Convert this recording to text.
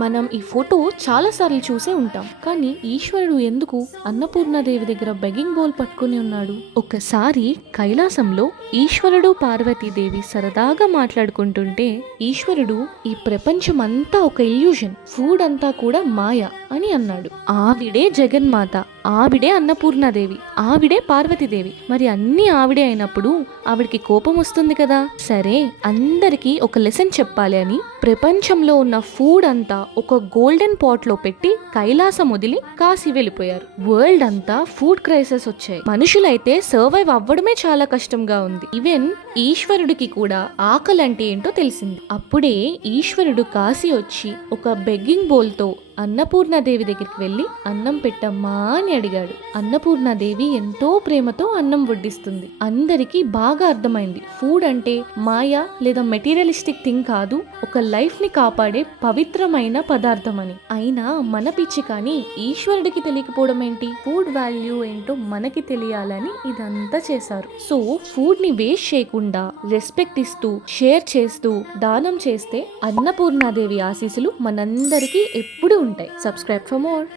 మనం ఈ ఫోటో చాలా సార్లు చూసే ఉంటాం, కానీ ఈశ్వరుడు ఎందుకు అన్నపూర్ణాదేవి దగ్గర బెగ్గింగ్ బౌల్ పట్టుకుని ఉన్నాడు? ఒకసారి కైలాసంలో ఈశ్వరుడు పార్వతీదేవి సరదాగా మాట్లాడుకుంటుంటే ఈశ్వరుడు ఈ ప్రపంచం అంతా ఒక ఇల్యూషన్, ఫుడ్ అంతా కూడా మాయ అని అన్నాడు. ఆవిడే జగన్మాత, ఆవిడే అన్నపూర్ణాదేవి, ఆవిడే పార్వతీదేవి. మరి అన్ని ఆవిడే అయినప్పుడు ఆవిడికి కోపం వస్తుంది కదా. సరే, అందరికీ ఒక లెసన్ చెప్పాలి అని ప్రపంచంలో ఉన్న ఫుడ్ అంతా ఒక గోల్డెన్ పాట్ లో పెట్టి కైలాసం వదిలి కాశీ వెళ్ళిపోయారు. వరల్డ్ అంతా ఫుడ్ క్రైసిస్ వచ్చాయి. మనుషులైతే సర్వైవ్ అవ్వడమే చాలా కష్టంగా ఉంది. ఈవెన్ ఈశ్వరుడికి కూడా ఆకలి అంటే ఏంటో తెలిసింది. అప్పుడే ఈశ్వరుడు కాశీ వచ్చి ఒక బెగ్గింగ్ బౌల్ తో అన్నపూర్ణాదేవి దగ్గరికి వెళ్ళి అన్నం పెట్టమ్మా అని అడిగాడు. అన్నపూర్ణాదేవి ఎంతో ప్రేమతో అన్నం వడ్డిస్తుంది. అందరికీ బాగా అర్థమైంది, ఫుడ్ అంటే మాయా లేదా మెటీరియలిస్టిక్ థింగ్ కాదు, ఒక లైఫ్ ని కాపాడే పవిత్రమైన పదార్థం అని. అయినా మన పిచ్చి కానీ ఈశ్వరుడికి తెలియకపోవడం ఏంటి? ఫుడ్ వాల్యూ ఏంటో మనకి తెలియాలని ఇదంతా చేశారు. సో ఫుడ్ ని వేస్ట్ చేయకుండా రెస్పెక్ట్ ఇస్తూ షేర్ చేస్తూ దానం చేస్తే అన్నపూర్ణాదేవి ఆశీస్సులు మనందరికీ ఎప్పుడు ఉంటాయి. Subscribe for more.